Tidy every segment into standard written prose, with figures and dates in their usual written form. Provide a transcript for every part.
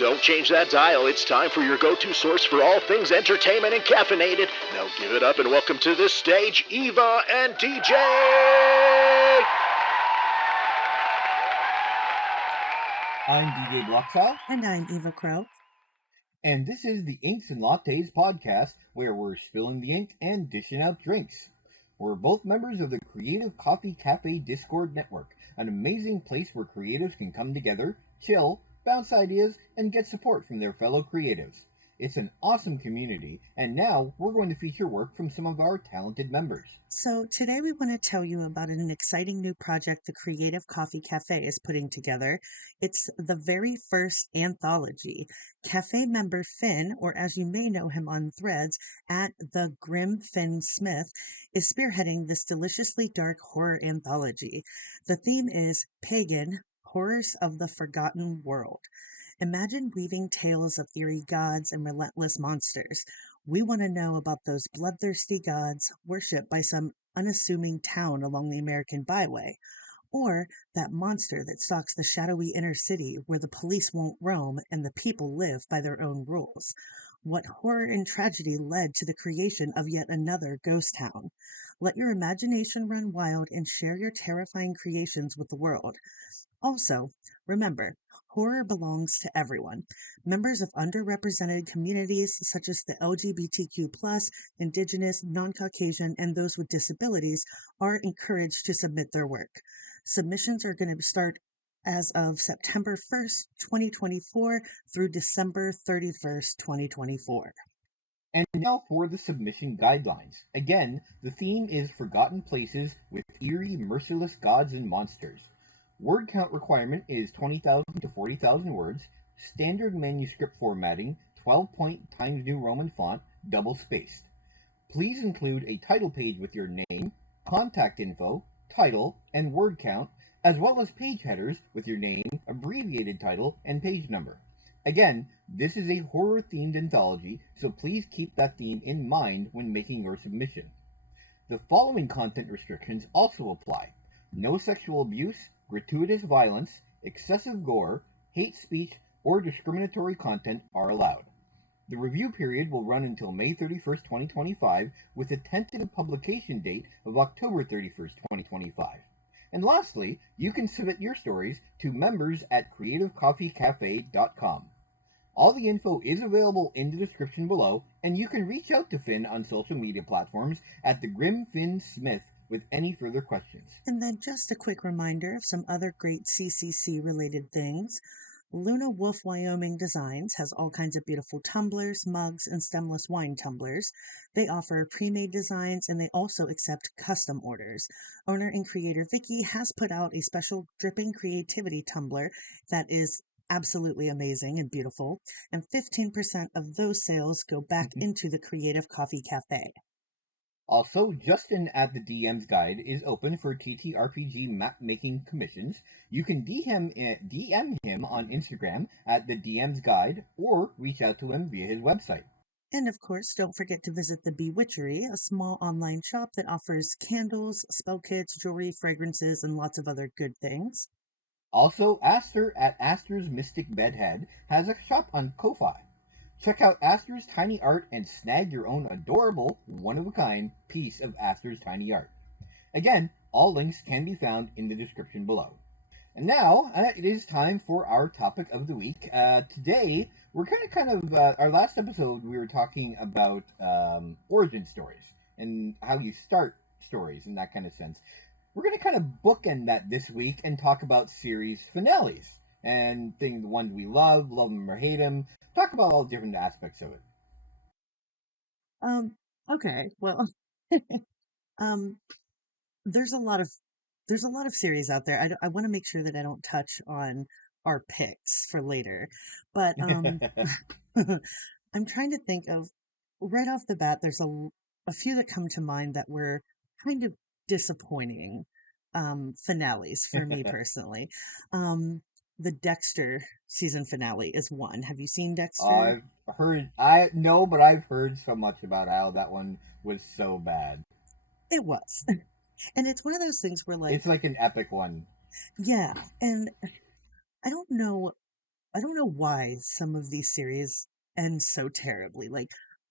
Don't change that dial. It's time for your go-to source for all things entertainment and caffeinated. Now give it up and welcome to the stage, Eva and DJ! I'm DJ Blocksaw. And I'm Eva Crow. And this is the Inks and Lattes podcast, where we're spilling the ink and dishing out drinks. We're both members of the Creative Coffee Cafe Discord network, an amazing place where creatives can come together, chill, bounce ideas, and get support from their fellow creatives. It's an awesome community, and now we're going to feature work from some of our talented members. So today we want to tell you about an exciting new project the Creative Coffee Cafe is putting together. It's the very first anthology. Cafe member Finn, or as you may know him on Threads, at the Grim Finn Smith, is spearheading this deliciously dark horror anthology. The theme is Pagan, Horrors of the Forgotten World. Imagine weaving tales of eerie gods and relentless monsters. We want to know about those bloodthirsty gods worshipped by some unassuming town along the American byway, or that monster that stalks the shadowy inner city where the police won't roam and the people live by their own rules. What horror and tragedy led to the creation of yet another ghost town? Let your imagination run wild and share your terrifying creations with the world. Also, remember, horror belongs to everyone. Members of underrepresented communities such as the LGBTQ+, Indigenous, non-Caucasian, and those with disabilities are encouraged to submit their work. Submissions are going to start as of September 1st, 2024 through December 31st, 2024. And now for the submission guidelines. Again, the theme is Forgotten Places with Eerie, Merciless Gods and Monsters. Word count requirement is 20,000 to 40,000 words. Standard manuscript formatting, 12-point Times New Roman font, double-spaced. Please include a title page with your name, contact info, title, and word count, as well as page headers with your name, abbreviated title, and page number. Again, this is a horror-themed anthology, so please keep that theme in mind when making your submission. The following content restrictions also apply. No sexual abuse, gratuitous violence, excessive gore, hate speech, or discriminatory content are allowed. The review period will run until May 31st, 2025, with a tentative publication date of October 31st, 2025. And lastly, you can submit your stories to members at creativecoffeecafe.com. All the info is available in the description below, and you can reach out to Finn on social media platforms at the Grim Finn Smith with any further questions. And then just a quick reminder of some other great CCC related things. Luna Wolf Wyoming Designs has all kinds of beautiful tumblers, mugs, and stemless wine tumblers. They offer pre-made designs and they also accept custom orders. Owner and creator Vicky has put out a special dripping creativity tumbler that is absolutely amazing and beautiful, and 15% of those sales go back into the Creative Coffee Cafe. Also, Justin at the DM's Guide is open for TTRPG map-making commissions. You can DM him on Instagram at the DM's Guide or reach out to him via his website. And of course, don't forget to visit the Bewitchery, a small online shop that offers candles, spell kits, jewelry, fragrances, and lots of other good things. Also, Aster at Aster's Mystic Bedhead has a shop on Ko-Fi. Check out Aster's Tiny Art and snag your own adorable, one-of-a-kind piece of Aster's Tiny Art. Again, all links can be found in the description below. And now, it is time for our topic of the week. Today, we're our last episode, we were talking about origin stories and how you start stories in that kind of sense. We're going to kind of bookend that this week and talk about series finales and things, the ones we love them or hate them. Talk about all different aspects of it. Okay. Well, there's a lot of series out there. I want to make sure that I don't touch on our picks for later, but I'm trying to think of right off the bat. There's a few that come to mind that were kind of disappointing finales for me personally. The Dexter season finale is one. Have you seen Dexter? I've heard, but I've heard so much about how that one was so bad. It was. And it's one of those things where, like, it's like an epic one. Yeah, and I don't know I don't know why some of these series end so terribly. Like,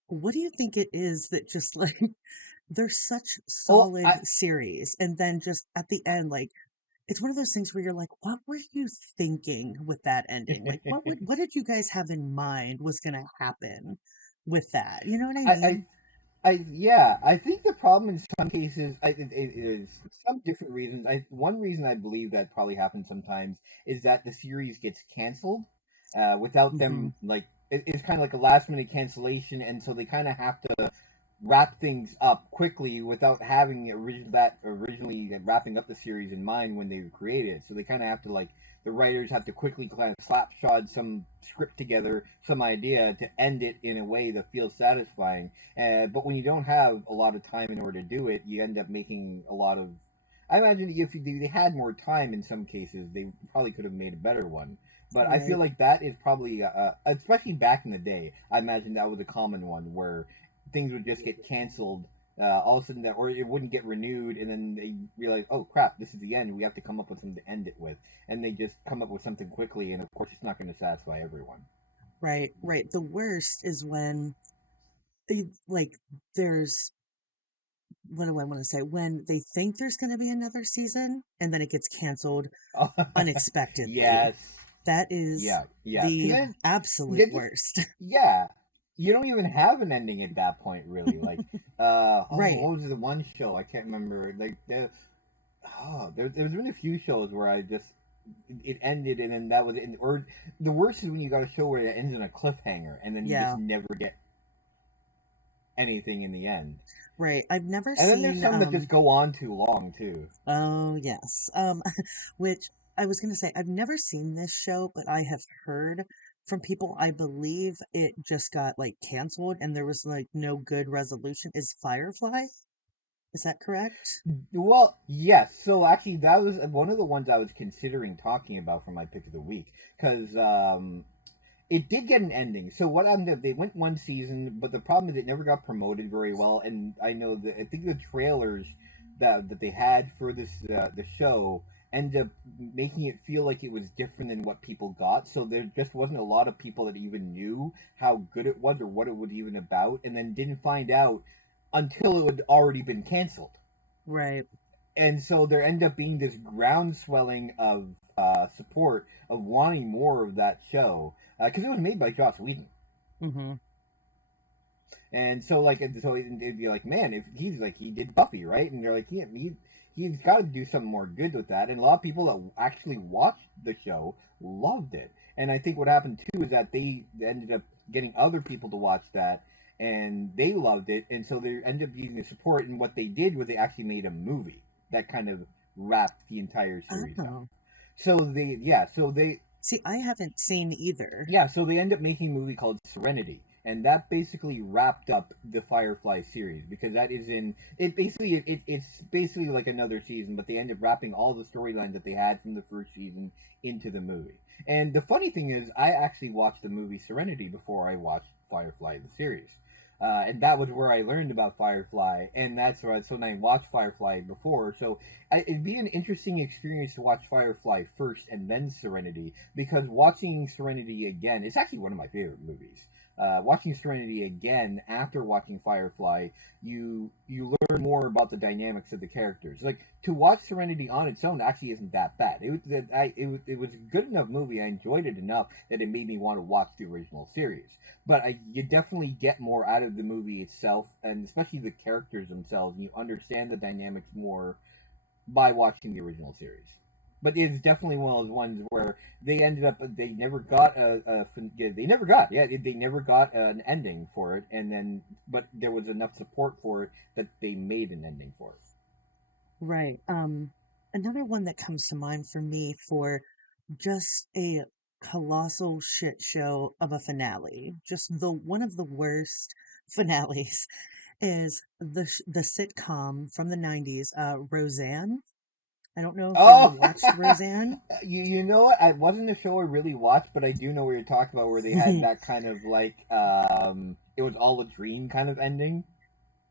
what do you think it is that just like they're such Oh, solid series, and then just at the end, like it's one of those things where you're like, what were you thinking with that ending? Like, what did you guys have in mind was going to happen with that? You know what I I, I mean? yeah, I think the problem in some cases, it is some different reasons. One reason I believe that probably happens sometimes is that the series gets canceled without Hmm. them like it's kind of like a last minute cancellation, and so they kind of have to wrap things up quickly without having originally wrapping up the series in mind when they created it. So they kind of have to like the writers have to quickly kind of slapshod some script together, some idea to end it in a way that feels satisfying. But when you don't have a lot of time in order to do it, you end up making a lot of. I imagine if they had more time in some cases, they probably could have made a better one. But I feel Right. like that is probably, especially back in the day, I imagine that was a common one where things would just get canceled all of a sudden, that or it wouldn't get renewed, and then they realize, oh crap, this is the end. We have to come up with something to end it with, and they just come up with something quickly, and of course, it's not going to satisfy everyone. Right. Right. The worst is when like there's what do I want to say? When they think there's going to be another season and then it gets canceled unexpectedly. Yes, That is yeah. Because the then, absolute then, worst. yeah, you don't even have an ending at that point, really. Like, Right. what was the one show? I can't remember. Like, there's been a few shows where I just it ended and then that was it. Or the worst is when you got a show where it ends in a cliffhanger and then you just Yeah. never get anything in the end. Right. I've never And then there's seen some that just go on too long too. oh yes. Which I was going to say I've never seen this show, but I have heard from people I believe it just got like canceled and there was like no good resolution. Is Firefly? Is that correct? Well, yes. So actually, that was one of the ones I was considering talking about for my pick of the week because it did get an ending. So what happened? They went one season, but the problem is it never got promoted very well. And I know that I think the trailers that they had for this the show ended up making it feel like it was different than what people got. So there just wasn't a lot of people that even knew how good it was or what it was even about, and then didn't find out until it had already been canceled. Right. And so there ended up being this groundswelling of support of wanting more of that show because it was made by Joss Whedon. Mm-hmm. And so like so they'd be like, man, if he's like he did Buffy, right? And they're like, yeah, he's got to do something more good with that. And a lot of people that actually watched the show loved it. And I think what happened too is that they ended up getting other people to watch that, and they loved it. And so they ended up using the support. And what they did was they actually made a movie that kind of wrapped the entire series up. Oh. So See, I haven't seen either. so they end up making a movie called Serenity, and that basically wrapped up the Firefly series because that is in it. Basically, it's basically like another season, but they end up wrapping all the storyline that they had from the first season into the movie. And the funny thing is, I actually watched the movie Serenity before I watched Firefly the series. And that was where I learned about Firefly, and that's why. So when I watched Firefly before, so it'd be an interesting experience to watch Firefly first and then Serenity, because watching Serenity again, it's actually one of my favorite movies. Watching Serenity again after watching Firefly, you learn more about the dynamics of the characters. Like to watch Serenity on its own actually isn't that bad. It was a good enough movie. I enjoyed it enough that it made me want to watch the original series. But you definitely get more out of the movie itself, and especially the characters themselves. And you understand the dynamics more by watching the original series. But it's definitely one of those ones where they never got they never got they never got an ending for it, and then but there was enough support for it that they made an ending for it. Right. Another one that comes to mind for me for just a colossal shit show of a finale, just the one of the worst finales is the sitcom from the 90s, Roseanne. I don't know if you ever Oh, watched Roseanne. you know what? I wasn't a show I really watched, but I do know what you're talking about, where they had that kind of like it was all a dream kind of ending.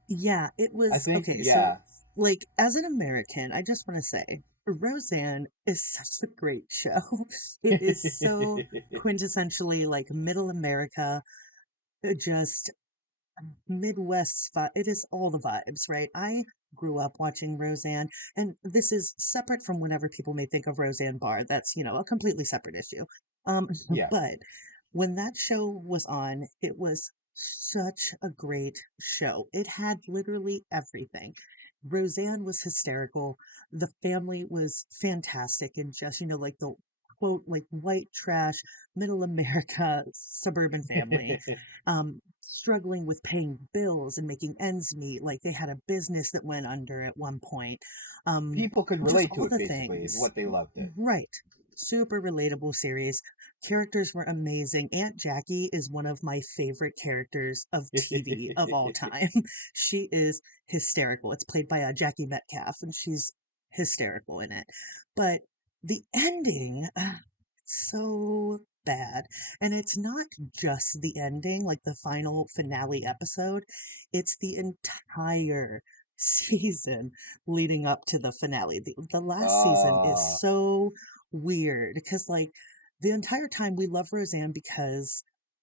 Yeah, it I was think, okay. So, yeah. like, as an American, I just want to say, Roseanne is such a great show. It is so quintessentially like middle America, just Midwest vibe. It is all the vibes, right? I grew up watching Roseanne, and this is separate from whenever people may think of Roseanne Barr. That's, a completely separate issue. Um, Yeah. but when that show was on, it was such a great show. It had literally everything. Roseanne was hysterical. The family was fantastic and just, like the quote, like white trash, middle America suburban family struggling with paying bills and making ends meet. Like they had a business that went under at one point. Um, People could just relate to all it, the basically, is things. what they loved it. Right. Super relatable series. Characters were amazing. Aunt Jackie is one of my favorite characters of TV of all time. She is hysterical. It's played by Jackie Metcalf, and she's hysterical in it. But the ending, so bad. And it's not just the ending, like the final finale episode, it's the entire season leading up to the finale. The last season is Ah, so weird because, like, the entire time we love Roseanne because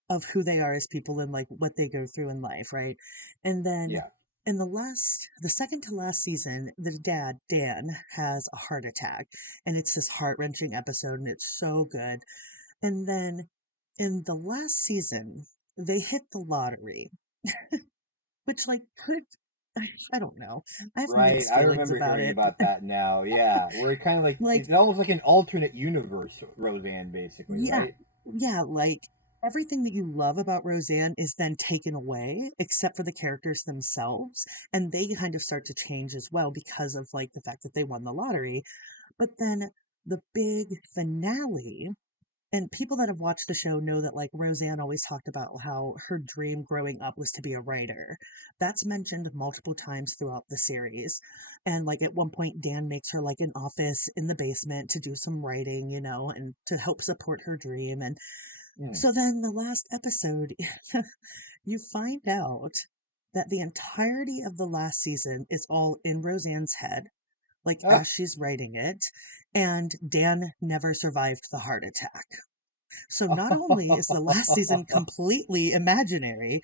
of who they are as people and like what they go through in life, right? And then yeah. in the second to last season, the dad, Dan, has a heart attack, and it's this heart wrenching episode, and it's so good. And then in the last season, they hit the lottery, which like could I don't know. I have Right. mixed I feelings remember about hearing it. about that now. Yeah. Where it kind of like, Like, it's almost like an alternate universe, Roseanne, basically, yeah, right? yeah, like everything that you love about Roseanne is then taken away except for the characters themselves, and they kind of start to change as well because of like the fact that they won the lottery. But then the big finale, and people that have watched the show know that like Roseanne always talked about how her dream growing up was to be a writer. That's mentioned multiple times throughout the series. And like at one point Dan makes her like an office in the basement to do some writing, and to help support her dream. And Mm. so then the last episode you find out that the entirety of the last season is all in Roseanne's head, like Ah. as she's writing it, and Dan never survived the heart attack. So not only is the last season completely imaginary,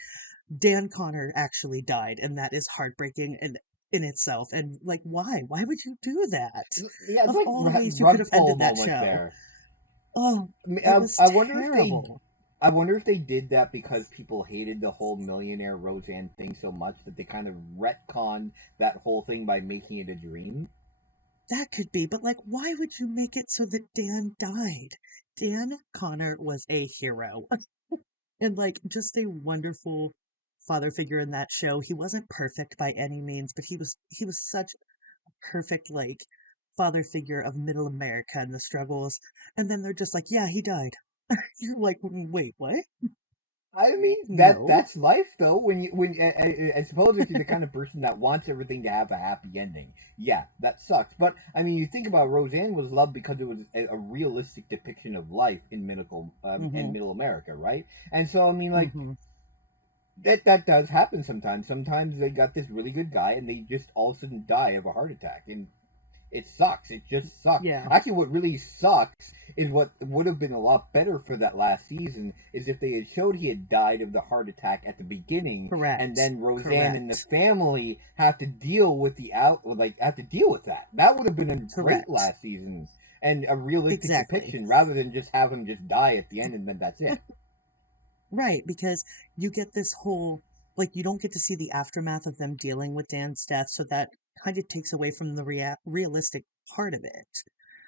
Dan Connor actually died, and that is heartbreaking in itself. And like, why? Why would you do that? Yeah, it's Of like all the ways you could rug have pull ended that moment show. there. Oh, I mean, it was I wonder if they, terrible. I wonder if they did that because people hated the whole millionaire Roseanne thing so much that they kind of retconned that whole thing by making it a dream. That could be, but like, why would you make it so that Dan died? Dan Connor was a hero and like just a wonderful father figure in that show. He wasn't perfect by any means, but he was such perfect like father figure of middle America and the struggles. And then they're just like, yeah, he died. You're like, Wait, what? I mean, No. that's life though. When I suppose if you're the kind of person that wants everything to have a happy ending, yeah, that sucks. But I mean, you think about Roseanne was loved because it was a realistic depiction of life in Mm-hmm. middle America, right? And so I mean, like Mm-hmm. that does happen sometimes. Sometimes they got this really good guy and they just all of a sudden die of a heart attack, and it sucks. It just sucks. Yeah. Actually, what really sucks is what would have been a lot better for that last season is if they had showed he had died of the heart attack at the beginning, and Correct. then Roseanne and the Correct. family have to deal with have to deal with that. That would have been a great Correct. last season and a realistic Exactly. depiction rather than just have him just die at the end and then that's it. Right, because you get this whole like you don't get to see the aftermath of them dealing with Dan's death, so that kind of takes away from the realistic part of it.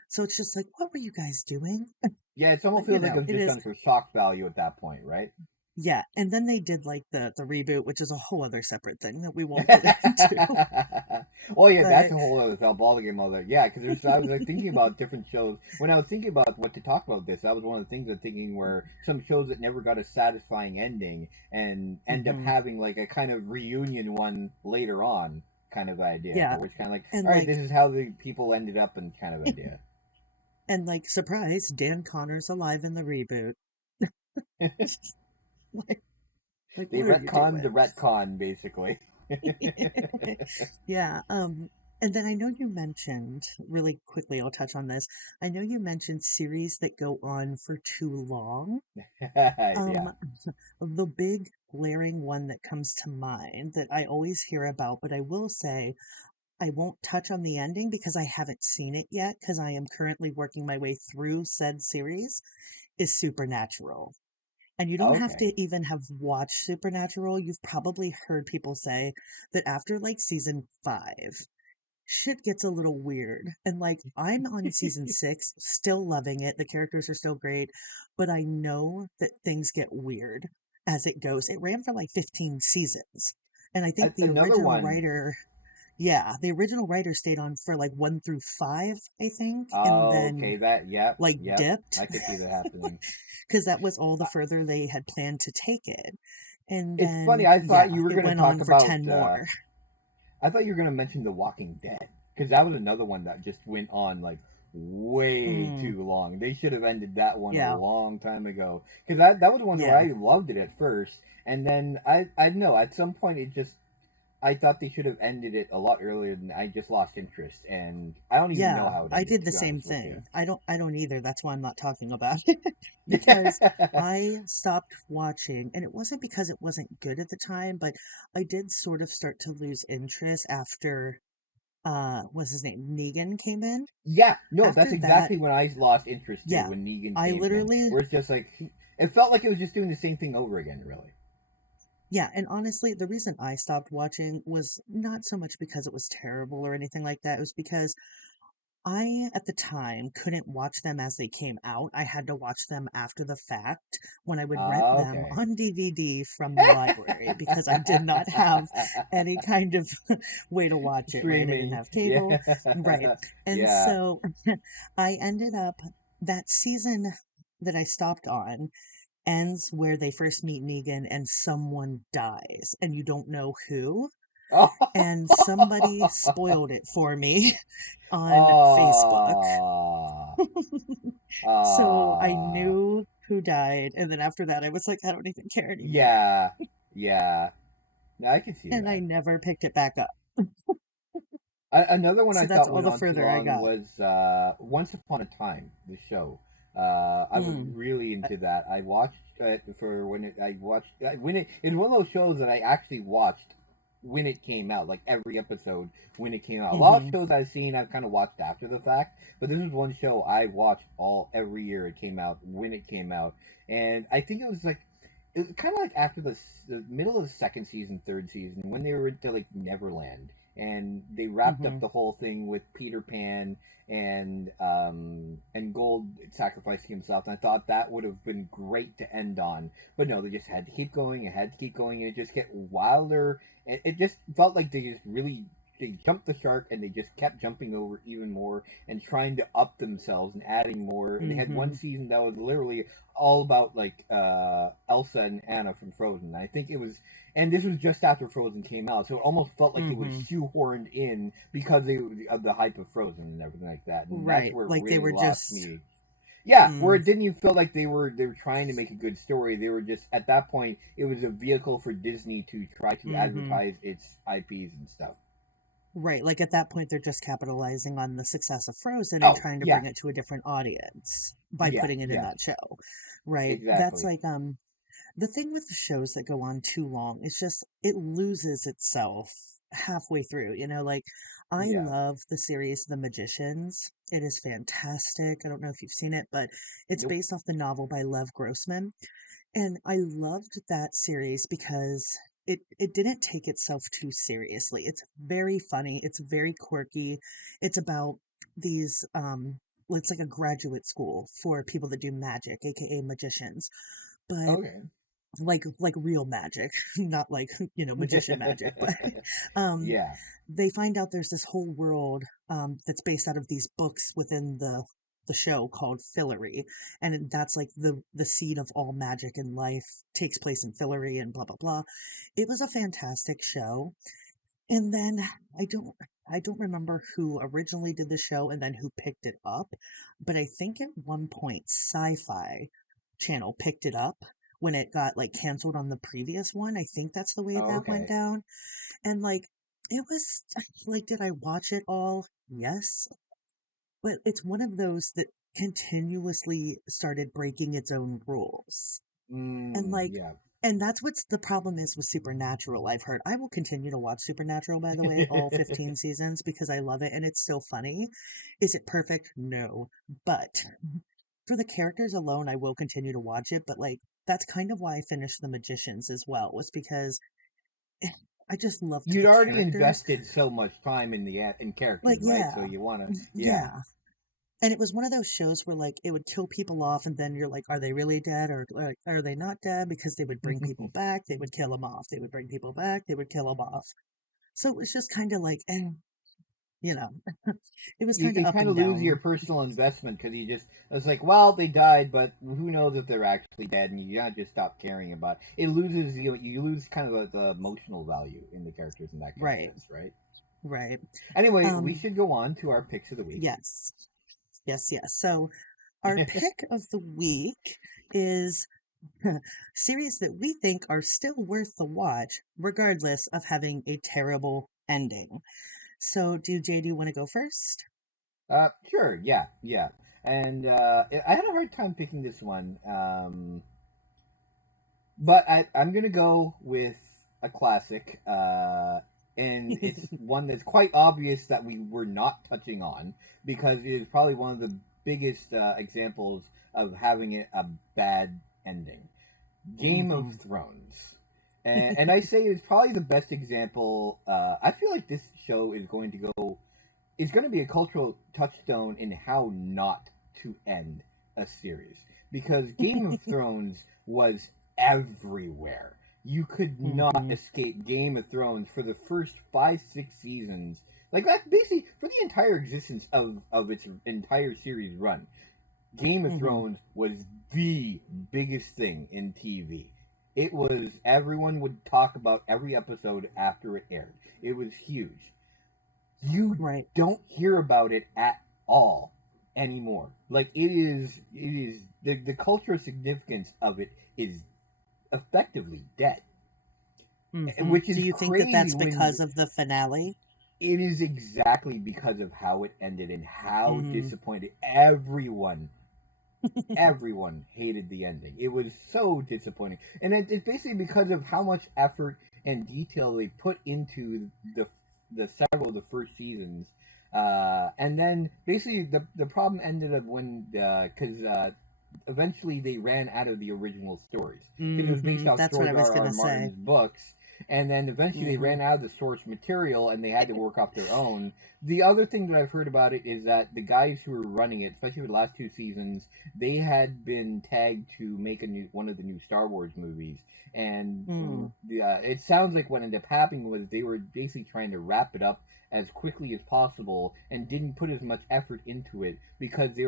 So it's just like, what were you guys doing? Yeah, it almost But feels like it was it just is. done for shock value at that point, right? Yeah, and then they did like the reboot, which is a whole other separate thing that we won't get into. Oh yeah, that's But a whole other ball game. Other yeah, because there's I was like thinking about different shows when I was thinking about what to talk about this. That was one of the things I'm thinking where some shows that never got a satisfying ending and end up hmm having like a kind of reunion one later on kind of idea, yeah, where it's kind of like, and all right, like this is how the people ended up and kind of idea. and like surprise, Dan Connor's alive in the reboot. like, like They what are you retconned the doing? retcon basically. Yeah. And then I know you mentioned, really quickly, I'll touch on this. I know you mentioned series that go on for too long. Yeah. Um, the big glaring one that comes to mind that I always hear about, but I will say I won't touch on the ending because I haven't seen it yet because I am currently working my way through said series, is Supernatural. And you don't have Okay. to even have watched Supernatural. You've probably heard people say that after like season 5, shit gets a little weird. And like, I'm on season 6, still loving it. The characters are still great, but I know that things get weird as it goes. It ran for like 15 seasons. And I think the Another original one. writer, yeah, the original writer stayed on for like 1 through 5, I think, and then Okay, that, yep, like yep. dipped I could see that happening. because that was all the further they had planned to take it. And It's funny. then, I thought yeah, you were it going to went talk on for about. 10 more. I thought you were going to mention The Walking Dead because that was another one that just went on like way Mm, too long. They should have ended that one a yeah, long time ago because that was one where yeah. I loved it at first, and then I don't know, at some point it just, I thought they should have ended it a lot earlier than, I just lost interest, and I don't even know Yeah, how it I ended, did to the be same honest with you. thing. I don't either. That's why I'm not talking about it. Because I stopped watching, and it wasn't because it wasn't good at the time, but I did sort of start to lose interest after what's his name? Negan came in. Yeah, no, that's After that, exactly when I lost interest too, yeah, when Negan I came in, literally where it's just like it felt like it was just doing the same thing over again, really. yeah, and honestly, the reason I stopped watching was not so much because it was terrible or anything like that. It was because I, at the time, couldn't watch them as they came out. I had to watch them after the fact when I would rent them Okay. on DVD from the library because I did not have any kind of way to watch it, right? I didn't Streaming. have Yeah. cable, right? And Yeah. so I ended up, that season that I stopped on ends where they first meet Negan and someone dies and you don't know who. Oh. And somebody spoiled it for me on Facebook. Oh. So I Oh. knew who died, and then after that, I was like, I don't even care anymore. Yeah. Yeah. No, I can see And I that. never picked it back up. Another one I So that's thought all went the on too further I long got. was Once Upon a Time, the show. I was Mm, really uh, into that. I watched it for when it. I watched when it's one of those shows that I actually watched when it came out, like every episode when it came out. A lot of mm-hmm, shows I've seen I've kind of watched after the fact, but this was one show I watched all every year it came out, when it came out, and I think it was like, it was kind of like after the middle of the second season, third season, when they were into like Neverland, and they wrapped mm-hmm, up the whole thing with Peter Pan and Gold sacrificing himself. And I thought that would have been great to end on, but no, they just had to keep going and had to keep going, and it just get wilder. It just felt like they just really, they jumped the shark, and they just kept jumping over even more and trying to up themselves and adding more. And they had one mm-hmm, season that was literally all about like Elsa and Anna from Frozen. I think it was, and this was just after Frozen came out, so it almost felt like it was mm-hmm. shoehorned in because of the hype of Frozen and everything like that, and that's Right. where it Like they really were lost just, me. Yeah, where mm, it didn't even feel like they were trying to make a good story. They were just, at that point it was a vehicle for Disney to try to mm-hmm. advertise its IPs and stuff. Right. Like at that point, they're just capitalizing on the success of Frozen and Oh trying to yeah, bring it to a different audience by yeah, putting it in yeah, that show. Right. That's exactly. like, the thing with the shows that go on too long is just it loses itself halfway through. Like I Yeah. love the series The Magicians. It is fantastic. I don't know if you've seen it, but it's Nope. based off the novel by Lev Grossman. And I loved that series because it didn't take itself too seriously. It's very funny, it's very quirky. It's about these it's like a graduate school for people that do magic, aka magicians. But Okay. like real magic, not like, magician magic, but um Yeah. they find out there's this whole world that's based out of these books within the show called Fillory, and that's like the seed of all magic in life takes place in Fillory and blah blah blah. It was a fantastic show. And then I don't I don't remember who originally did the show and then who picked it up, but I think at one point Sci-Fi Channel picked it up when it got like canceled on the previous one. I think that's the way Oh, that went okay. down. And like it was like, did I watch it all? Yes. But it's one of those that continuously started breaking its own rules. And like, Yeah. and that's what's the problem is with Supernatural, I've heard. I will continue to watch Supernatural, by the way, all 15 seasons because I love it and it's still funny. Is it perfect? No. But for the characters alone, I will continue to watch it. But like, that's kind of why I finished The Magicians as well, was because I just loved You'd the already characters. invested so much time in in Like, characters, right? So yeah, you want to, yeah. yeah. And it was one of those shows where like it would kill people off, and then you're like, are they really dead or like, are they not dead? Because they would bring people back, they would kill them off. They would bring people back, they would kill them off. So it was just kind of like, you know, it was kind of You up kind and of lose your down. personal investment because you just it's like, well, they died, but who knows if they're actually dead, and you gotta just stop caring about it. It loses you lose kind of the emotional value in the characters in that kind of Right, sense, right? right. Anyway, we Um, should go on to our picks of the week. yes, yes, yes. So our pick of the week is series that we think are still worth the watch, regardless of having a terrible ending. So, do JD want to go first? Sure, yeah, yeah. And I had a hard time picking this one. But I'm gonna go with a classic, and it's one that's quite obvious that we were not touching on because it is probably one of the biggest examples of having it a bad ending. Game of Hmm. Thrones. And I say it's probably the best example. I feel like this show is going to be a cultural touchstone in how not to end a series because Game of Thrones was everywhere. You could not Hmm. escape Game of Thrones for the first 5, 6 seasons. Like that, basically for the entire existence of its entire series run. Game of Hmm. Thrones was the biggest thing in TV. It was everyone would talk about every episode after it aired. It was huge. You Right. don't hear about it at all anymore. Like it is the cultural significance of it is effectively dead, Hmm. which Do is you think that crazy that's when because of the finale? it is exactly because of how it ended and how Mm. disappointed everyone hated the ending. It was so disappointing, and it's basically because of how much effort and detail they put into the several of the first seasons. And then basically the problem ended up when because eventually they ran out of the original stories because it was based off That's what I George was R. R. gonna say. Martin's books. And then eventually they Hmm. ran out of the source material and they had to work off their own. The other thing that I've heard about it is that the guys who were running it, especially for the last 2 seasons, they had been tagged to make one of the new Star Wars movies, and Mm. it sounds like what ended up happening was they were basically trying to wrap it up as quickly as possible and didn't put as much effort into it because they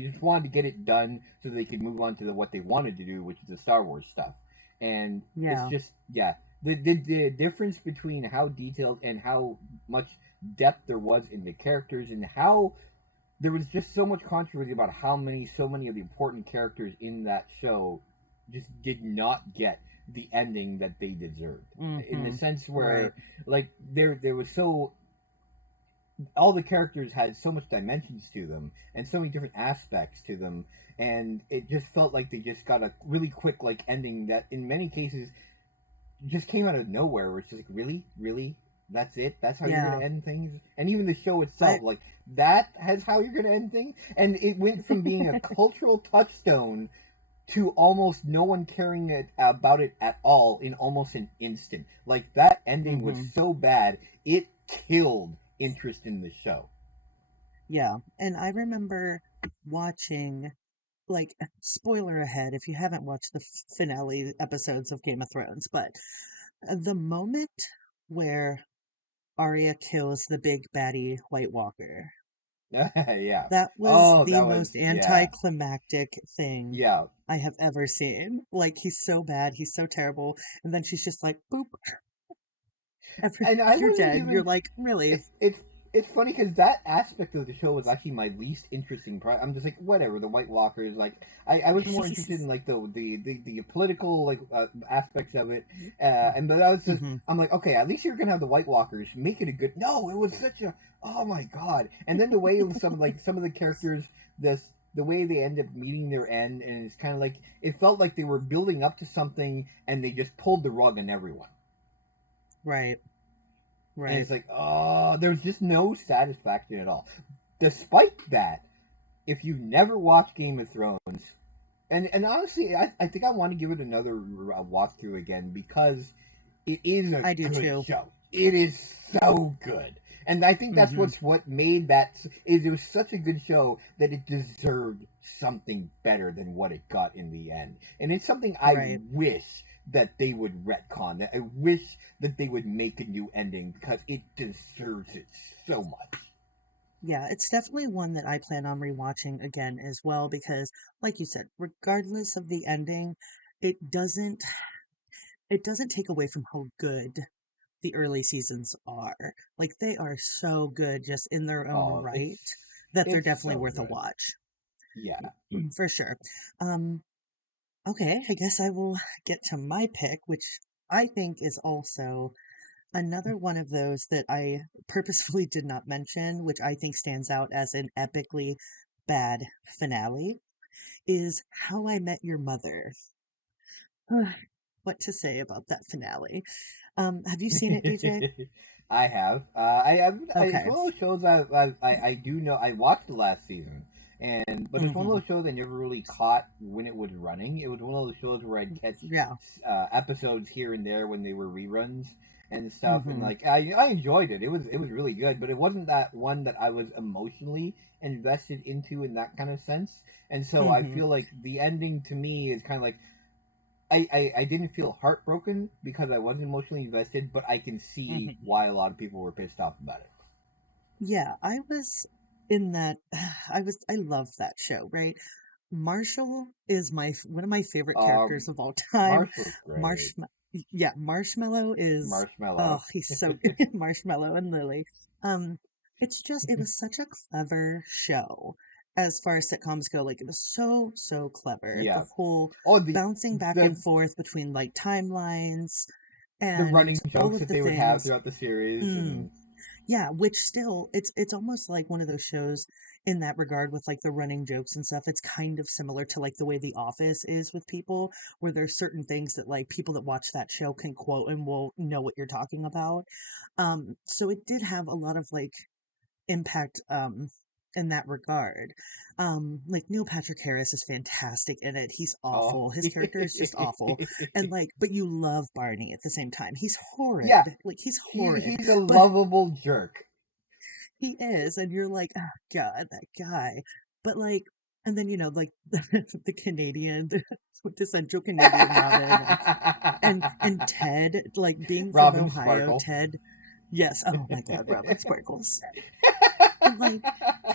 just wanted to get it done so they could move on to what they wanted to do, which is the Star Wars stuff. And it's Yeah. just yeah, the difference between how detailed and how much depth there was in the characters and how there was just so much controversy about so many of the important characters in that show just did not get the ending that they deserved. In the Hmm. sense Right. where like there was so all the characters had so much dimensions to them and so many different aspects to them, and it just felt like they just got a really quick like ending that in many cases just came out of nowhere where it's just like really that's it, that's how you're Yeah. gonna end things. And even the show I itself, like that has how you're gonna end things, and it went from being a cultural touchstone to almost no one caring about it at all in almost an instant. Like that ending was hmm so bad it killed interest in the show. Yeah. And I remember watching, like, spoiler ahead if you haven't watched the finale episodes of Game of Thrones, but the moment where Arya kills the big baddie White Walker, Yeah. that was Oh, the that was most yeah. anticlimactic thing Yeah. I have ever seen. Like, he's so bad, he's so terrible, and then she's just like, boop, And I you're wasn't dead. You're even like, really? it's It's funny because that aspect of the show was actually my least interesting part. I'm just like, whatever, the White Walkers. Like, I was more interested in like the political like aspects of it. And but I was just, Hmm. I'm like, okay, at least you're gonna have the White Walkers make it a good. No, it was such a, oh my god. And then the way it was some of the characters, this the way they end up meeting their end, and it's kind of like it felt like they were building up to something, and they just pulled the rug on everyone. Right, And right. it's like, oh, there's just no satisfaction at all. Despite that, if you never watched Game of Thrones, and honestly, I think I want to give it another walkthrough again because it is a I do good too. show. It is so good, and I think that's Hmm. what made that is it was such a good show that it deserved something better than what it got in the end, and it's something I Right. wish that they would retcon. That I wish that they would make a new ending because it deserves it so much. Yeah, it's definitely one that I plan on rewatching again as well because, like you said, regardless of the ending, it doesn't it doesn't take away from how good the early seasons are. Like they are so good just in their own Oh, right that they're it's definitely so worth a good. watch. Yeah. For sure. Um, okay, I guess I will get to my pick, which I think is also another one of those that I purposefully did not mention, which I think stands out as an epically bad finale, is How I Met Your Mother. What to say about that finale? Have you seen it, DJ? I have. It's Okay. one of those shows I do know. I watched the last season, but it's one of Hmm. those shows I never really caught when it was running. It was one of those shows where I'd catch Yeah. episodes here and there when they were reruns and stuff, and Hmm. like I enjoyed it. It was really good, but it wasn't that one that I was emotionally invested into in that kind of sense. And so I Hmm. feel like the ending to me is kind of like I didn't feel heartbroken because I wasn't emotionally invested, but I can see Hmm. why a lot of people were pissed off about it. Yeah, I was in that. I love that show, right? Marshall is one of my favorite characters Um, of all time. Marshall's great. Marshmallow, yeah, Marshmallow is, oh, Marshmallow. he's so good. Marshmallow and Lily. Um, it was such a clever show as far as sitcoms go. Like, it was so clever. The Yeah. whole Oh, bouncing back the and forth between like timelines the and running all jokes of that the they would have things. throughout the series, Mm, and yeah, which still it's almost like one of those shows in that regard with like the running jokes and stuff. It's kind of similar to like the way The Office is with people, where there's certain things that like people that watch that show can quote and will know what you're talking about. So it did have a lot of like impact in that regard. Like Neil Patrick Harris is fantastic in it. He's oh, awful. His character is just awful. And like but you love Barney at the same time. He's yeah, horrid. Like he's horrid. he's a But lovable jerk. he is, and you're like, "Oh god, that guy." But, like and then, like, the Canadian the Central Canadian Robin and Ted, like, being from Robin Ohio, Sparkle. Ted yes, oh my god, Robin Sparkles. And, like,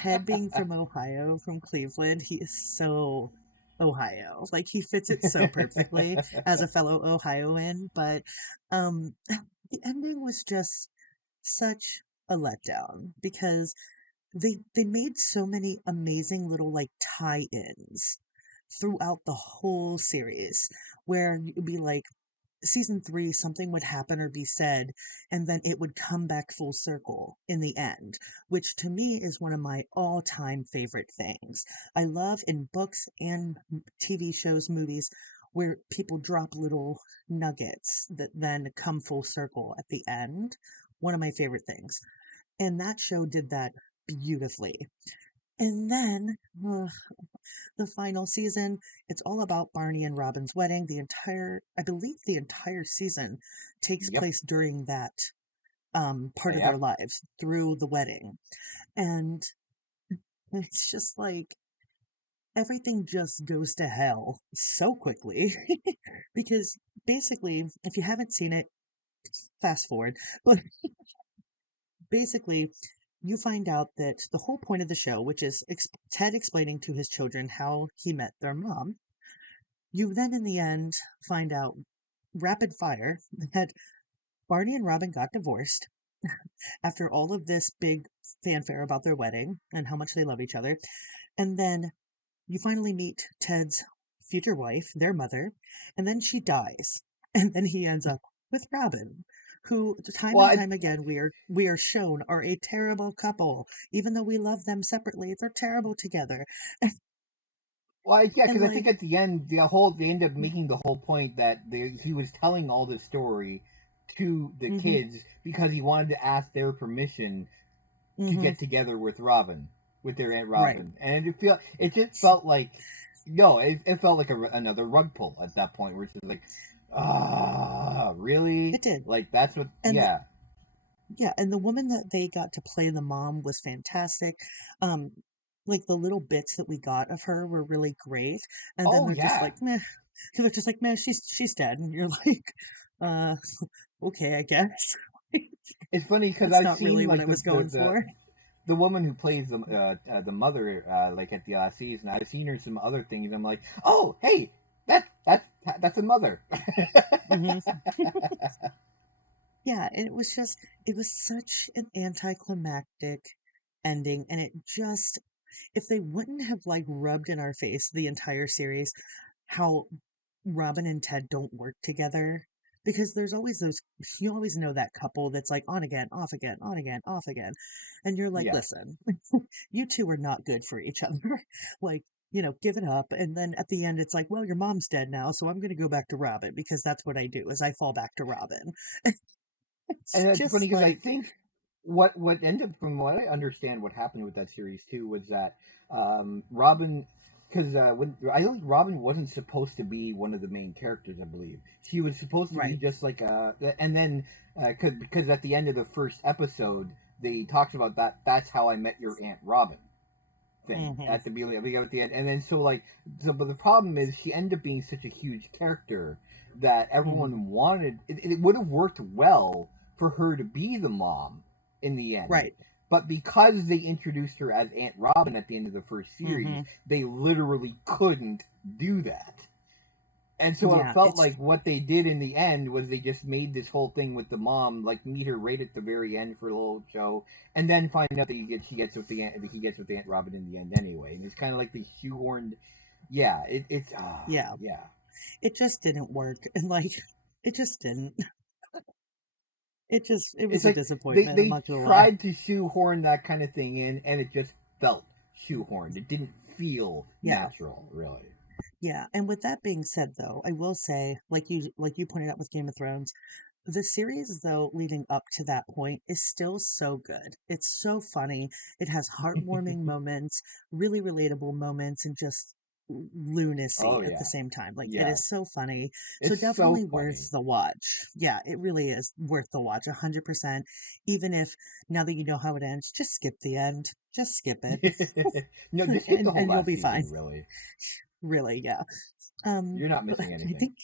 Ted being from Ohio, from Cleveland, he is so Ohio. Like, he fits it so perfectly as a fellow Ohioan, but, the ending was just such a letdown because they made so many amazing little like tie-ins throughout the whole series where you'd be like season 3 something would happen or be said and then it would come back full circle in the end, which to me is one of my all-time favorite things. I love in books and TV shows, movies where people drop little nuggets that then come full circle at the end. One of my favorite things, and that show did that beautifully. And then the final season, it's all about Barney and Robin's wedding. I believe the entire season takes Yep. place during that part of their Yep. lives through the wedding. And it's just like everything just goes to hell so quickly because basically, if you haven't seen it, fast forward. But basically, you find out that the whole point of the show, which is Ted explaining to his children how he met their mom, you then in the end find out rapid fire that Barney and Robin got divorced after all of this big fanfare about their wedding and how much they love each other. And then you finally meet Ted's future wife, their mother, and then she dies. And then he ends up with Robin, who time Well, and time again we are shown are a terrible couple. Even though we love them separately, they're terrible together. Yeah, And because I think like, at the end, they end up making the whole point that he was telling all this story to the mm-hmm, kids because he wanted to ask their permission to mm-hmm, get together with Robin, with their Aunt right. Robin, and it just felt like, no, it felt like another rug pull at that point, where it's just like, really, It did. like that's what, And yeah, yeah, and the woman that they got to play the mom was fantastic. Um, like the little bits that we got of her were really great. And then oh they're just yeah. like, meh. They're just like, meh, she's dead. And you're like, uh, okay, I guess. It's funny because That's I've not really seen what like I was going for. the woman who plays the mother, like at the last season. I've seen her in some other things. I'm like, oh, hey, that's a mother. Hmm. Yeah, and it was such an anticlimactic ending. And it just, if they wouldn't have like rubbed in our face the entire series, how Robin and Ted don't work together, because there's always those, you always know that couple that's like on again, off again, on again, off again. And you're like, Yeah, listen, you two are not good for each other. Like, give it up. And then at the end, it's like, well, your mom's dead now, so I'm going to go back to Robin because that's what I do is I fall back to Robin. It's and it's funny just because I like, think what ended up, from what I understand, what happened with that series too was that Robin, because when I think Robin wasn't supposed to be one of the main characters, I believe she was supposed to be right. just like and then because at the end of the first episode they talked about that's how I met your Aunt Robin thing Hmm. at the beginning at the end, and then but the problem is she ended up being such a huge character that Hmm. everyone wanted it would have worked well for her to be the mom in the end, Right. but because they introduced her as Aunt Robin at the end of the first series, Hmm. they literally couldn't do that. And so it Yeah, felt it's like what they did in the end was they just made this whole thing with the mom, like meet her right at the very end for a little show, and then find out that he gets with he gets with Aunt Robin in the end anyway. And it's kind of like the shoehorned, yeah. It's yeah, yeah. it just didn't work. And like, it just didn't. It was It's a like disappointment. I'm they not gonna lie. tried to shoehorn that kind of thing in, and it just felt shoehorned. It didn't feel Yeah, natural, really. yeah. And with that being said, though, I will say, like you pointed out with Game of Thrones, the series, though, leading up to that point is still so good. It's so funny. It has heartwarming moments, really relatable moments, and just lunacy Oh at the yeah, same time. Like, it yeah. is so funny. So It's so definitely funny. worth the watch. Yeah, it really is worth the watch, 100%. Even if now that you know how it ends, just skip the end. Just skip it. No, just skip the and whole and you'll last be fine. season. Really, Really, yeah. you're not But missing I anything. think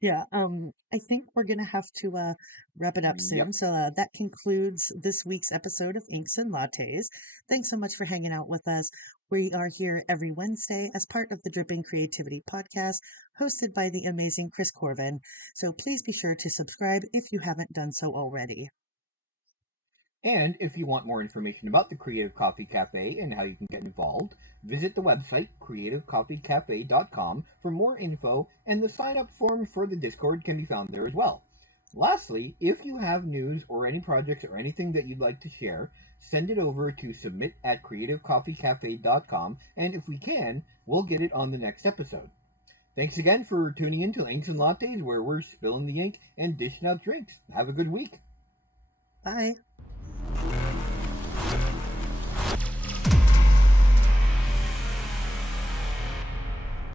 yeah, I think we're gonna have to wrap it up soon. Yep. So that concludes this week's episode of Inks and Lattes. Thanks so much for hanging out with us. We are here every Wednesday as part of the Dripping Creativity podcast, hosted by the amazing Chris Corvin. So please be sure to subscribe if you haven't done so already. And if you want more information about the Creative Coffee Cafe and how you can get involved, visit the website creativecoffeecafe.com for more info, and the sign up form for the Discord can be found there as well. Lastly, if you have news or any projects or anything that you'd like to share, send it over to submit@creativecoffeecafe.com, and if we can, we'll get it on the next episode. Thanks again for tuning in to Inks and Lattes, where we're spilling the ink and dishing out drinks. Have a good week. Bye.